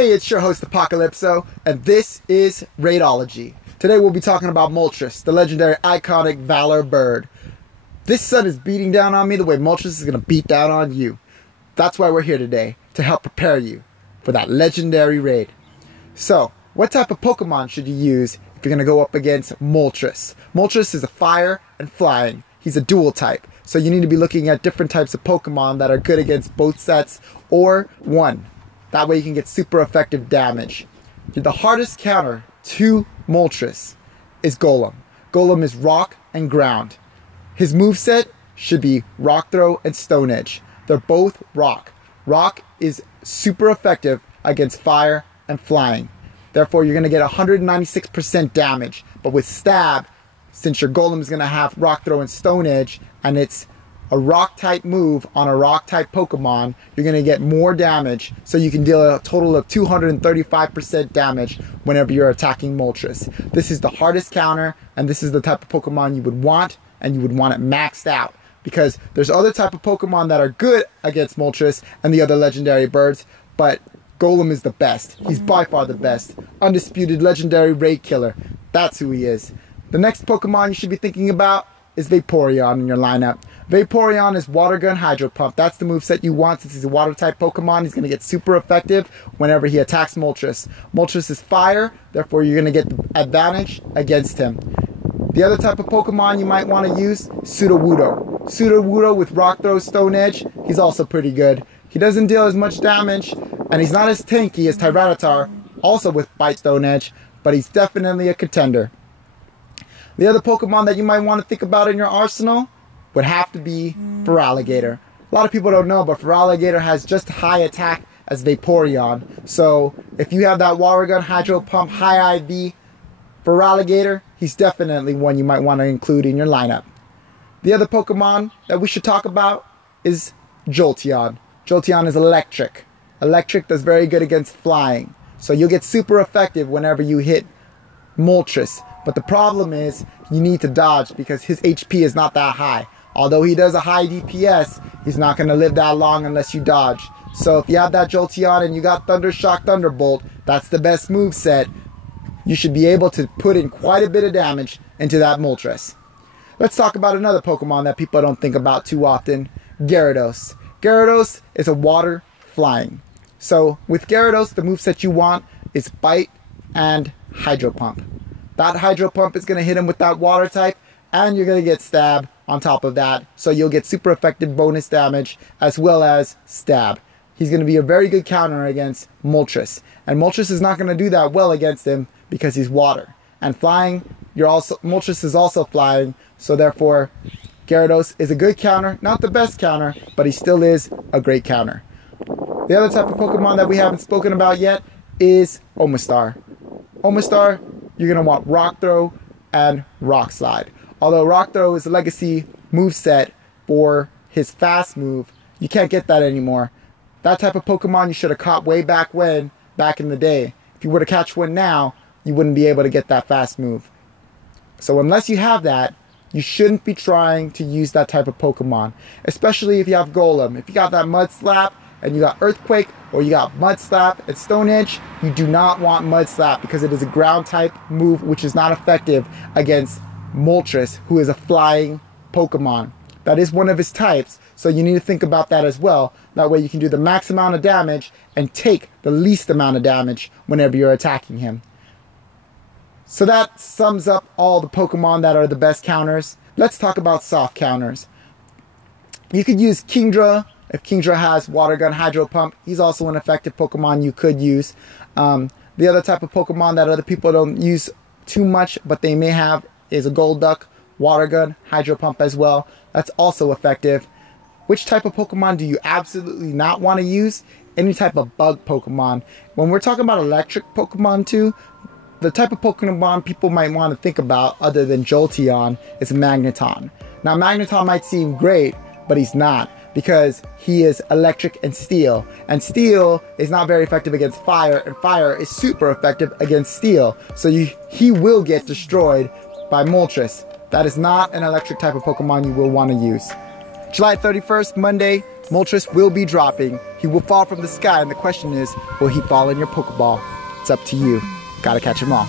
Hey, it's your host Apocalypso, and this is Raidology. Today we'll be talking about Moltres, the legendary iconic Valor bird. This sun is beating down on me the way Moltres is going to beat down on you. That's why we're here today, to help prepare you for that legendary raid. So, what type of Pokemon should you use if you're going to go up against Moltres? Moltres is a fire and flying. He's a dual type, so you need to be looking at different types of Pokemon that are good against both sets or one. That way you can get super effective damage. The hardest counter to Moltres is Golem. Golem is rock and ground. His moveset should be Rock Throw and Stone Edge. They're both rock. Rock is super effective against fire and flying. Therefore, you're going to get 196% damage. But with Stab, since your Golem is going to have Rock Throw and Stone Edge, and it's a rock type move on a rock type Pokemon, you're going to get more damage, so you can deal a total of 235% damage whenever you're attacking Moltres. This is the hardest counter, and this is the type of Pokemon you would want, and you would want it maxed out. Because there's other type of Pokemon that are good against Moltres and the other legendary birds, but Golem is the best. He's by far the best. Undisputed legendary raid killer. That's who he is. The next Pokemon you should be thinking about is Vaporeon in your lineup. Vaporeon is Water Gun Hydro Pump. That's the moveset you want since he's a water type Pokemon. He's going to get super effective whenever he attacks Moltres. Moltres is fire, therefore you're going to get the advantage against him. The other type of Pokemon you might want to use, Sudowoodo. Sudowoodo with Rock Throw, Stone Edge, he's also pretty good. He doesn't deal as much damage, and he's not as tanky as Tyranitar, also with Bite, Stone Edge, but he's definitely a contender. The other Pokemon that you might want to think about in your arsenal would have to be Feraligatr. A lot of people don't know, but Feraligatr has just high attack as Vaporeon. So if you have that Water Gun, Hydro Pump, high IV Feraligatr, he's definitely one you might want to include in your lineup. The other Pokemon that we should talk about is Jolteon. Jolteon is electric. Electric does very good against flying. So you'll get super effective whenever you hit Moltres. But the problem is you need to dodge because his HP is not that high. Although he does a high DPS, he's not going to live that long unless you dodge. So if you have that Jolteon and you got Thunder Shock Thunderbolt, that's the best moveset. You should be able to put in quite a bit of damage into that Moltres. Let's talk about another Pokemon that people don't think about too often, Gyarados. Gyarados is a water flying. So with Gyarados, the moveset you want is Bite and Hydro Pump. That Hydro Pump is going to hit him with that water type, and you're going to get Stab on top of that. So you'll get super effective bonus damage as well as Stab. He's going to be a very good counter against Moltres. And Moltres is not going to do that well against him because he's water. And flying, Moltres is also flying, so therefore Gyarados is a good counter. Not the best counter, but he still is a great counter. The other type of Pokemon that we haven't spoken about yet is Omastar. Omastar, you're going to want Rock Throw and Rock Slide. Although Rock Throw is a legacy moveset for his fast move, you can't get that anymore. That type of Pokemon you should have caught way back in the day. If you were to catch one now, you wouldn't be able to get that fast move. So unless you have that, you shouldn't be trying to use that type of Pokemon. Especially if you have Golem. If you got that Mud Slap and you got Earthquake, or you got Mud Slap and Stone Edge, you do not want Mud Slap because it is a ground type move which is not effective against Moltres, who is a flying Pokemon. That is one of his types, so you need to think about that as well. That way you can do the max amount of damage and take the least amount of damage whenever you're attacking him. So that sums up all the Pokemon that are the best counters. Let's talk about soft counters. You could use Kingdra. If Kingdra has Water Gun Hydro Pump, he's also an effective Pokemon you could use. The other type of Pokemon that other people don't use too much, but they may have, is a Golduck, Water Gun, Hydro Pump as well. That's also effective. Which type of Pokemon do you absolutely not want to use? Any type of bug Pokemon. When we're talking about electric Pokemon too, the type of Pokemon people might want to think about other than Jolteon is Magneton. Now Magneton might seem great, but he's not, because he is electric and steel. And steel is not very effective against fire, and fire is super effective against steel. So he will get destroyed by Moltres. That is not an electric type of Pokemon you will want to use. July 31st, Monday, Moltres will be dropping. He will fall from the sky, and the question is, will he fall in your Pokeball? It's up to you. Gotta catch him all.